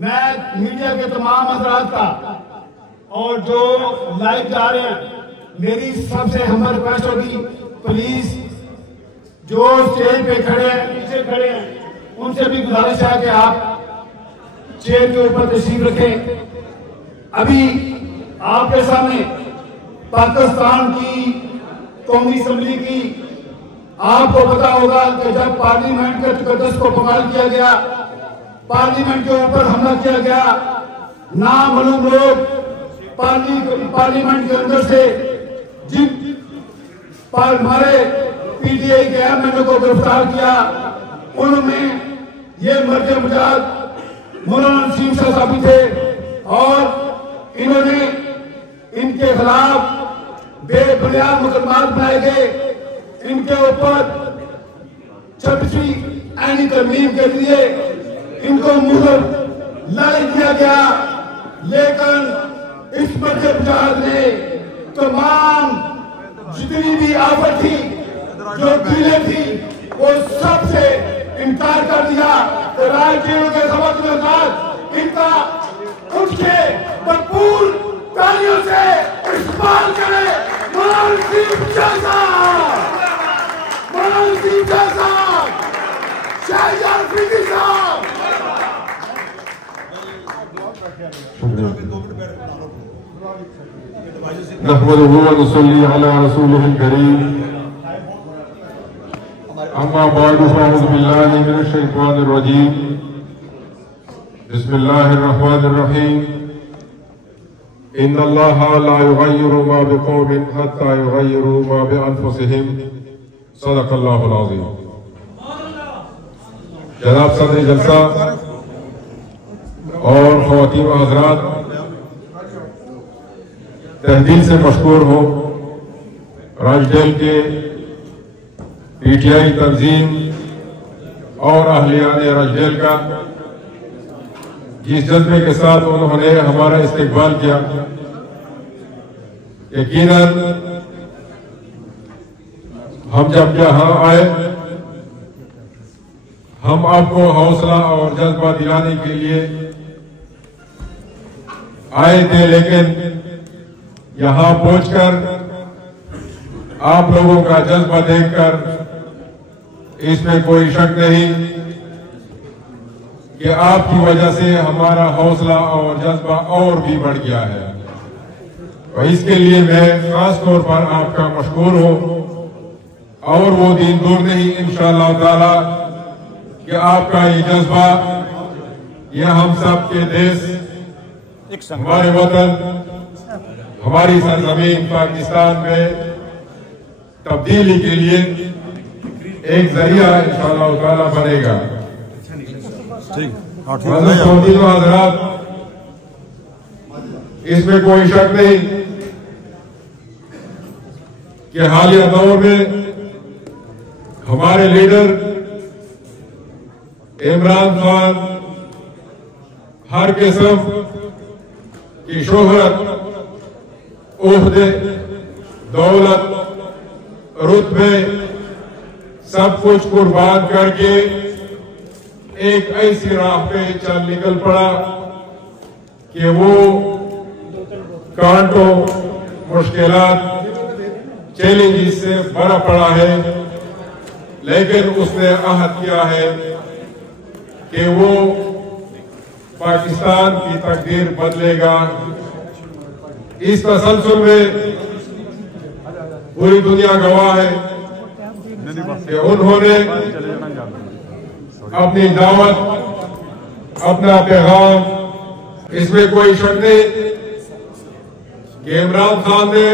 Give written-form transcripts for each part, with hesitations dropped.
میں میڈیا کے تمام حضرات کا اور جو لائیو جا رہے ہیں میری سب سے ہمہ ریکویسٹ ہوگی، پلیز جو اسٹیج پہ کھڑے ہیں پیچھے کھڑے ہیں ان سے بھی گزارش ہے کہ آپ چیئر کے اوپر تشریف رکھیں۔ ابھی آپ کے سامنے پاکستان کی قومی اسمبلی کی آپ کو پتا ہوگا کہ جب پارلیمنٹ کے تقدس کو پامال کیا گیا، پارلیمنٹ کے اوپر حملہ کیا گیا، نامعلوم لوگ پارلیمنٹ کے اندر سے جن ہمارے پی ٹی آئی کے ایم این اے کو گرفتار کیا، انہوں میں یہ مرد مجاہد مولانا نسیم شاہ صاحب تھے اور انہوں نے ان کے خلاف بے بنیاد مقدمات بنائے گئے، ان کے اوپر 26ویں عینی ترمیم کے لیے ان کو مہر لگا دیا گیا، لیکن اس مرد مجاہد نے تمام جتنی بھی آفت تھی جو قلعے تھی وہ سب سے انکار کر دیا۔ تو رائے جیلوں کے سبق میں ساتھ ان کا اٹھ کے بھرپور تالیوں سے استقبال کرے مولانا نسیم شاہ صاحب، مولانا نسیم شاہ صاحب، شہجان فریدی صاحب۔ نحمده ونصلي على رسوله الكريم، اما بعد فاعوذ بالله من الشيطان الرجيم، بسم الله الرحمن الرحيم، ان الله لا يغير ما بقوم حتى يغيروا ما بانفسهم، صدق الله العظيم۔ جناب صدر جلسہ اور خواتین و حضرات، تہدیل سے مشکور ہوں راج ڈیل کے پی ٹی آئی تنظیم اور اہلیان راج ڈیل کا، جس جذبے کے ساتھ انہوں نے ہمارا استقبال کیا۔ یقیناً ہم جب یہاں آئے ہم آپ کو حوصلہ اور جذبہ دلانے کے لیے آئے تھے، لیکن یہاں پہنچ کر آپ لوگوں کا جذبہ دیکھ کر اس میں کوئی شک نہیں کہ آپ کی وجہ سے ہمارا حوصلہ اور جذبہ اور بھی بڑھ گیا ہے، اور اس کے لیے میں خاص طور پر آپ کا مشکور ہوں۔ اور وہ دن دور نہیں انشاءاللہ تعالی کہ آپ کا یہ جذبہ یہ ہم سب کے دیش، ہمارے وطن، ہماری سرزمین پاکستان میں تبدیلی کے لیے ایک ذریعہ انشاءاللہ تعالی بنے گا۔ خواتین و حضرات، اس میں کوئی شک نہیں کہ حالیہ دور میں ہمارے لیڈر عمران خان ہر قسم کی شہرت، عہدے، دولت، رتبے سب کچھ قربان کر کے ایک ایسی راہ پہ چل نکل پڑا کہ وہ کانٹوں، مشکلات، چیلنجز سے بھرا پڑا ہے، لیکن اس نے عہد کیا ہے کہ وہ پاکستان کی تقدیر بدلے گا۔ اس تسلسل میں پوری دنیا گواہ ہے کہ انہوں نے اپنی دعوت، اپنا پیغام، اس میں کوئی شک نہیں کہ عمران خان نے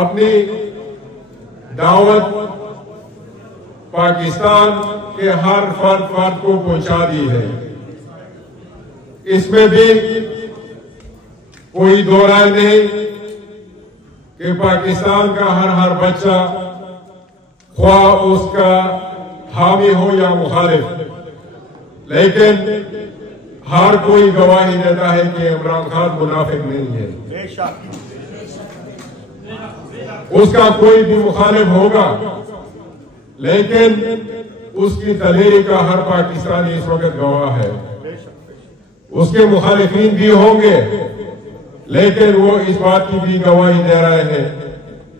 اپنی دعوت پاکستان کے ہر فرد کو پہنچا دی ہے۔ اس میں بھی کوئی دو رائے نہیں کہ پاکستان کا ہر بچہ، خواہ اس کا حامی ہو یا مخالف، لیکن ہر کوئی گواہی دیتا ہے کہ عمران خان منافق نہیں ہے۔ اس کا کوئی بھی مخالف ہوگا، لیکن اس کی دلیری کا ہر پاکستانی اس وقت گواہ ہے۔ اس کے مخالفین بھی ہوں گے، لیکن وہ اس بات کی بھی گواہی دے رہے ہیں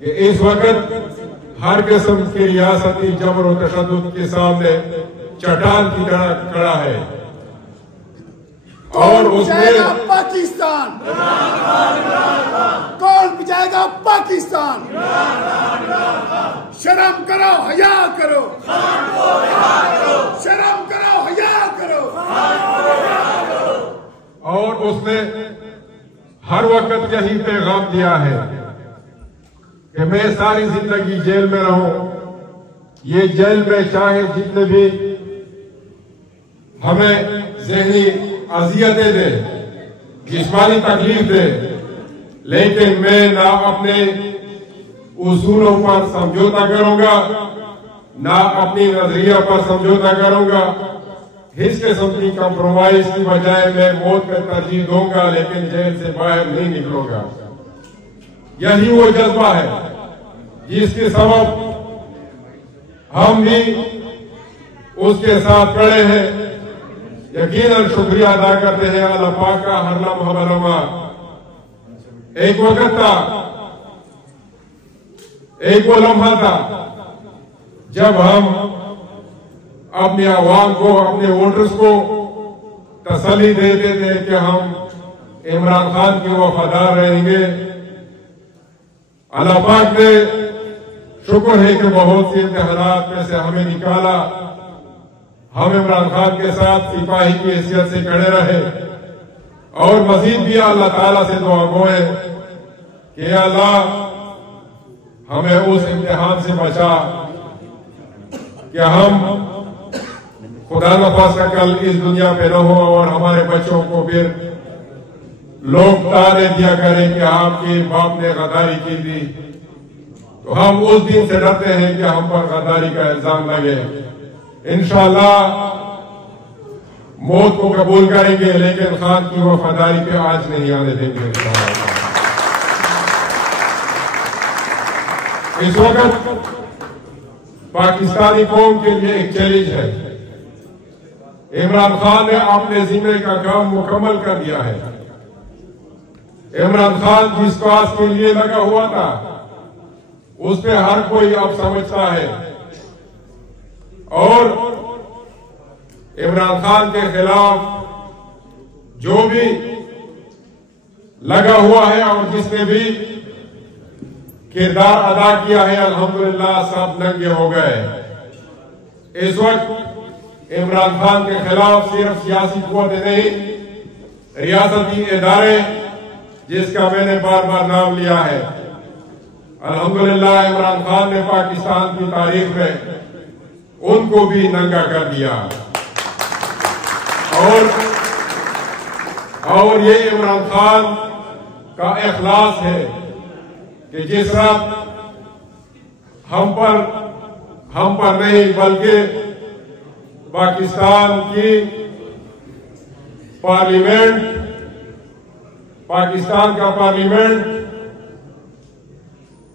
کہ اس وقت ہر قسم کی ریاستی جبر و تشدد کے سامنے چٹان کی طرح کھڑا ہے، اور اس میں پاکستان کون بچائے گا؟ پاکستان. شرم کرو، حیا کرو، شرم کرو، حیا کرو. اور اس نے ہر وقت یہی پیغام دیا ہے کہ میں ساری زندگی جیل میں رہوں، یہ جیل میں چاہے جتنے بھی ہمیں ذہنی اذیتیں دے، جسمانی تکلیف دے، لیکن میں نہ اپنے اصولوں پر سمجھوتا کروں گا، نہ اپنی نظریہ پر سمجھوتا کروں گا. اس قسم کی کمپرومائز کی بجائے میں موت کو ترجیح دوں گا، لیکن جیل سے باہر نہیں نکلوں گا. یہی وہ جذبہ ہے جس کے سبب ہم بھی اس کے ساتھ کھڑے ہیں. یقیناً شکریہ ادا کرتے ہیں اللہ پاک کا ہر لمحہ بلمحہ. ایک وقت تھا، ایک وہ لمحہ تھا جب ہم اپنے عوام کو، اپنے ووٹرز کو تسلی دیتے تھے کہ ہم عمران خان کے وفادار رہیں گے. اللہ پاک نے شکر ہے کہ بہت سی امتحانات میں سے ہمیں نکالا. ہم عمران خان کے ساتھ سپاہی کی حیثیت سے کھڑے رہے، اور مزید بھی اللہ تعالیٰ سے دعا گوئے کہ اللہ ہمیں اس امتحان سے بچا کہ ہم خدا نخواستہ کل اس دنیا پہ نہ ہو اور ہمارے بچوں کو پھر لوگ تانے دیا کریں کہ آپ کے باپ نے غداری کی تھی. تو ہم اس دن سے ڈرتے ہیں کہ ہم پر غداری کا الزام لگے. انشاءاللہ موت کو قبول کریں گے، لیکن خان کی وفاداری پہ آج نہیں آنے دیں گے. اس وقت پاکستانی قوم کے لیے ایک چیلنج ہے. عمران خان نے اپنے ذمے کا کام مکمل کر دیا ہے. عمران خان جس کاز کے لیے لگا ہوا تھا اس پہ ہر کوئی اب سمجھتا ہے، اور عمران خان کے خلاف جو بھی لگا ہوا ہے اور جس نے بھی کردار ادا کیا ہے، الحمدللہ سب ننگے ہو گئے. اس وقت عمران خان کے خلاف صرف سیاسی قوتیں نہیں، ریاستی ادارے جس کا میں نے بار بار نام لیا ہے، الحمدللہ عمران خان نے پاکستان کی تاریخ میں ان کو بھی ننگا کر دیا. اور یہ عمران خان کا اخلاص ہے کہ جس رات ہم پر نہیں بلکہ پاکستان کی پارلیمنٹ، پاکستان کا پارلیمنٹ،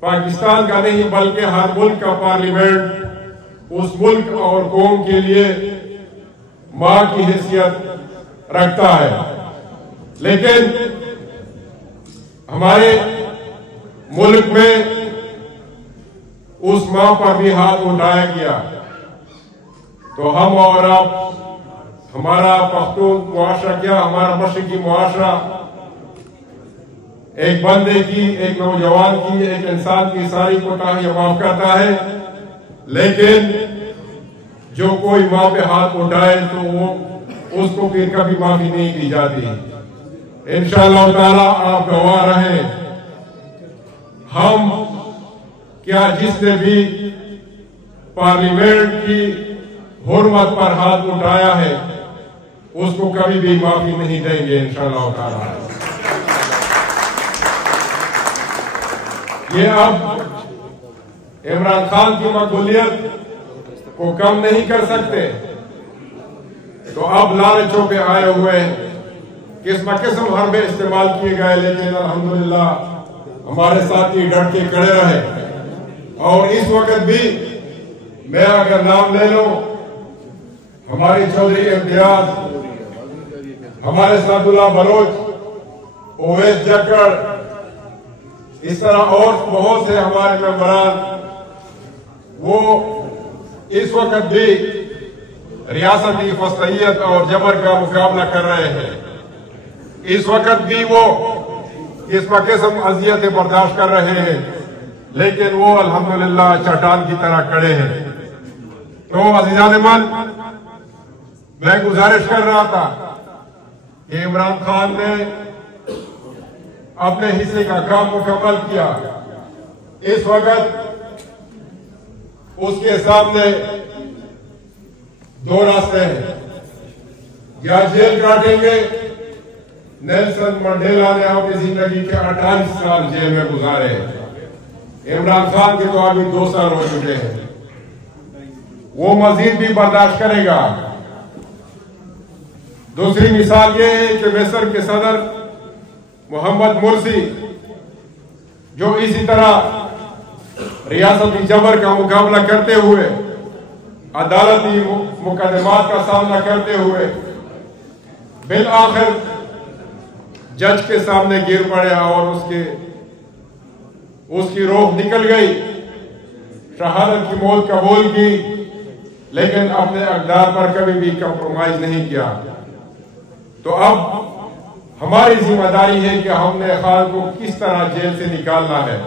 پاکستان کا نہیں بلکہ ہر ملک کا پارلیمنٹ اس ملک اور قوم کے لیے ماں کی حیثیت رکھتا ہے. لیکن ہمارے ملک میں اس ماں پر بھی ہاتھ اٹھایا گیا. تو ہم اور آپ، ہمارا پختون معاشرہ کیا، ہمارا مشرقی معاشرہ ایک بندے کی، ایک نوجوان کی، ایک انسان کی ساری کوتاہیاں معاف کرتا ہے، لیکن جو کوئی ماں پہ ہاتھ اٹھائے تو وہ اس کو پھر کبھی معافی نہیں دی جاتی. انشاءاللہ تعالی آپ گواہ رہیں. ہم کیا جس نے بھی پارلیمنٹ کی حرمت پر ہاتھ اٹھایا ہے اس کو کبھی بھی معافی نہیں دیں گے انشاءاللہ تعالی. یہ اب عمران خان کی مقبولیت کو کم نہیں کر سکتے، تو اب لالچوں پہ آئے ہوئے قسم حربے استعمال کیے گئے، لیکن الحمدللہ ہمارے ساتھی ڈٹ کے کھڑے رہے. اور اس وقت بھی میں اگر نام لے لوں، ہماری چودھری امتیاز ہمارے سعد اللہ بلوچ، اویس جکڑ، اس طرح اور بہت سے ہمارے ممبران وہ اس وقت بھی ریاستی فسطیت اور جبر کا مقابلہ کر رہے ہیں. اس وقت بھی وہ قسم قسم اذیتیں برداشت کر رہے ہیں، لیکن وہ الحمدللہ چٹان کی طرح کھڑے ہیں. تو عزیزان من، میں گزارش کر رہا تھا کہ عمران خان نے اپنے حصے کا کام مکمل کیا. اس وقت اس کے سامنے دو راستے ہیں، یا جیل کاٹیں گے. نیلسن منڈیلا نے اپنی زندگی کے 28 سال جیل میں گزارے. عمران خان کے تو ابھی 2 سال ہو چکے ہیں. وہ مزید بھی برداشت کرے گا. دوسری مثال یہ ہے کہ مصر کے صدر محمد مرسی، جو اسی طرح ریاستی جبر کا مقابلہ کرتے ہوئے، عدالتی مقدمات کا سامنا کرتے ہوئے بالآخر جج کے سامنے گر پڑے اور اس کی روح نکل گئی. شہادت کی موت قبول کی، لیکن اپنے اقدار پر کبھی بھی کمپرومائز نہیں کیا. تو اب ہماری ذمہ داری ہے کہ ہم نے خان کو کس طرح جیل سے نکالنا ہے.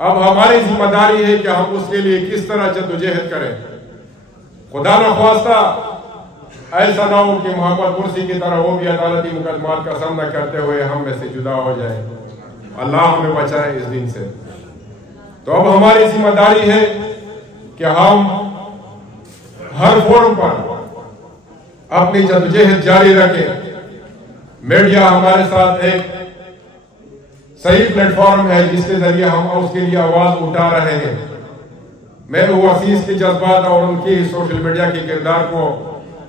اب ہماری ذمہ داری ہے کہ ہم اس کے لیے کس طرح جدوجہد کریں. خدا نخواستہ ایسا نہ ہو کہ محمد مرسی کی طرح وہ بھی عدالتی مقدمات کا سامنا کرتے ہوئے ہم میں سے جدا ہو جائے. اللہ ہمیں بچائے اس دن سے. تو اب ہماری ذمہ داری ہے کہ ہم ہر فورم پر اپنی جدوجہد جاری رکھیں. میڈیا ہمارے ساتھ ایک صحیح پلیٹ فارم ہے جس کے ذریعے ہم اس کے لیے آواز اٹھا رہے ہیں. میں روح عزیز کے جذبات اور ان کی سوشل میڈیا کے کردار کو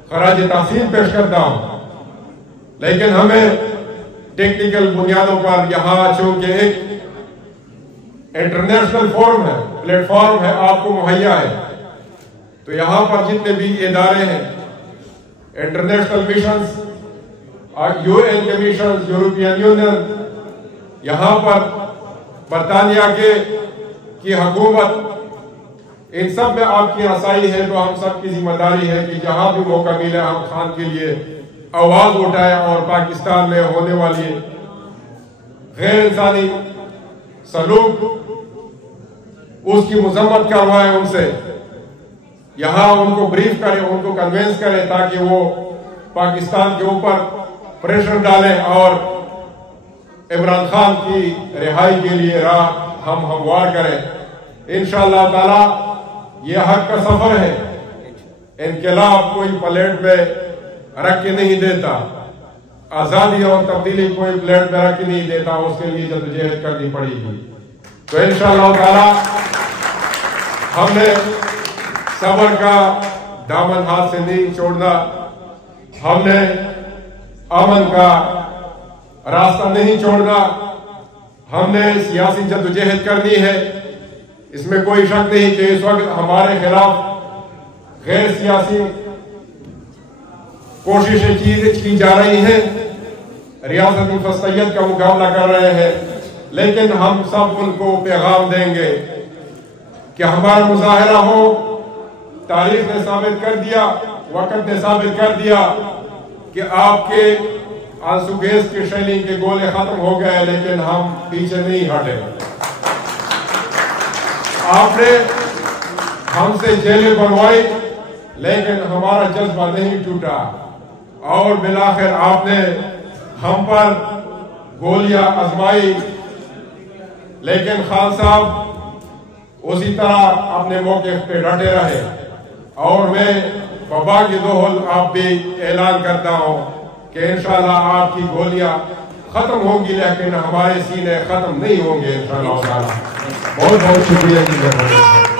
خراج تحسین پیش کرتا ہوں، لیکن ہمیں ٹیکنیکل بنیادوں پر یہاں چونکہ ایک انٹرنیشنل فورم ہے، پلیٹ فارم ہے، آپ کو مہیا ہے، تو یہاں پر جتنے بھی ادارے ہیں، international missions, U N commissions, European union, یہاں پر برطانیہ کی حکومت، ان سب میں آپ کی رسائی ہے. تو ہم سب کی ذمہ داری ہے کہ جہاں بھی موقع ملے ہم خان کے لیے آواز اٹھائیں اور پاکستان میں ہونے والی غیر انسانی سلوک اس کی مذمت کروائیں. ان سے یہاں ان کو بریف کریں، ان کو کنوینس کریں تاکہ وہ پاکستان کے اوپر پریشر ڈالیں اور عمران خان کی رہائی کے لیے راہ ہم ہموار کریں. انشاءاللہ تعالی یہ حق کا سفر ہے. انقلاب کوئی پلیٹ میں رکھ کے نہیں دیتا، آزادی اور تبدیلی کوئی پلیٹ میں رکھ کے نہیں دیتا. اس کے لیے جدوجہد کرنی پڑے گی. تو انشاءاللہ تعالی ہم نے صبر کا دامن ہاتھ سے نہیں چھوڑنا، ہم نے امن کا راستہ نہیں چھوڑنا، ہم نے سیاسی جدوجہد کرنی ہے. اس میں کوئی شک نہیں کہ اس وقت ہمارے خلاف غیر سیاسی کوششیں کی جا رہی ہیں، ریاستی فسطیت کا مقابلہ کر رہے ہیں، لیکن ہم سب ان کو پیغام دیں گے کہ ہمارا مظاہرہ ہو. تاریخ نے ثابت کر دیا، وقت نے ثابت کر دیا کہ آپ کے آنسو گیس کے شیلنگ کے گولے ختم ہو گئے، لیکن ہم پیچھے نہیں ہٹے. آپ نے ہم سے جیلیں بنوائی، لیکن ہمارا جذبہ نہیں ٹوٹا، اور بالآخر آپ نے ہم پر گولیاں آزمائی، لیکن خان صاحب اسی طرح اپنے موقف پہ ڈٹے رہے. اور میں وبا کی دوحل آپ بھی اعلان کرتا ہوں کہ انشاءاللہ آپ کی گولیاں ختم ہوں گی، لیکن ہمارے سینے ختم نہیں ہوں گے انشاءاللہ. بہت بہت شکریہ.